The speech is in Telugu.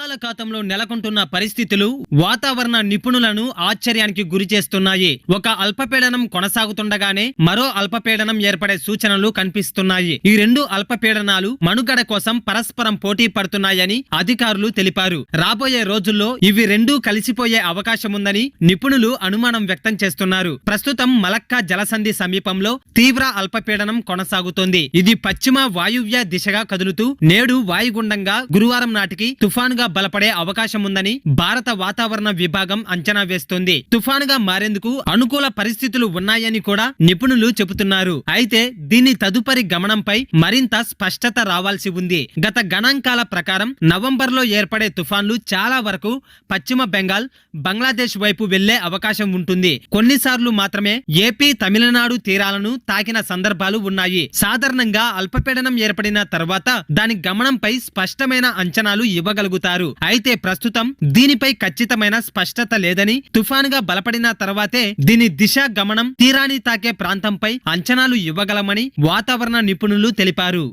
బంగాళాఖాతంలో నెలకొంటున్న పరిస్థితులు వాతావరణ నిపుణులను ఆశ్చర్యానికి గురిచేస్తున్నాయి. ఒక అల్పపీడనం కొనసాగుతుండగానే మరో అల్పపీడనం ఏర్పడే సూచనలు కనిపిస్తున్నాయి. ఈ రెండు అల్పపీడనాలు మనుగడ కోసం పరస్పరం పోటీ పడుతున్నాయని అధికారులు తెలిపారు. రాబోయే రోజుల్లో ఇవి రెండూ కలిసిపోయే అవకాశముందని నిపుణులు అనుమానం వ్యక్తం చేస్తున్నారు. ప్రస్తుతం మలక్కా జలసంధి సమీపంలో తీవ్ర అల్పపీడనం కొనసాగుతోంది. ఇది పశ్చిమ వాయువ్య దిశగా కదులుతూ నేడు వాయుగుండంగా గురువారం నాటికి తుఫానుగా బలపడే అవకాశం ఉందని భారత వాతావరణ విభాగం అంచనా వేస్తోంది. తుఫానుగా మారేందుకు అనుకూల పరిస్థితులు ఉన్నాయని కూడా నిపుణులు చెబుతున్నారు. అయితే దీని తదుపరి గమనంపై మరింత స్పష్టత రావాల్సి ఉంది. గత గణాంకాల ప్రకారం నవంబర్లో ఏర్పడే తుఫాన్లు చాలా వరకు పశ్చిమ బెంగాల్, బంగ్లాదేశ్ వైపు వెళ్లే అవకాశం ఉంటుంది. కొన్నిసార్లు మాత్రమే ఏపీ, తమిళనాడు తీరాలను తాకిన సందర్భాలు ఉన్నాయి. సాధారణంగా అల్పపీడనం ఏర్పడిన తర్వాత దాని గమనంపై స్పష్టమైన అంచనాలు ఇవ్వగలుగుతారు. అయితే ప్రస్తుతం దీనిపై ఖచ్చితమైన స్పష్టత లేదని, తుఫానుగా బలపడిన తర్వాతే దీని దిశ, గమనం, తీరాన్ని తాకే ప్రాంతంపై అంచనాలు ఇవ్వగలమని వాతావరణ నిపుణులు తెలిపారు.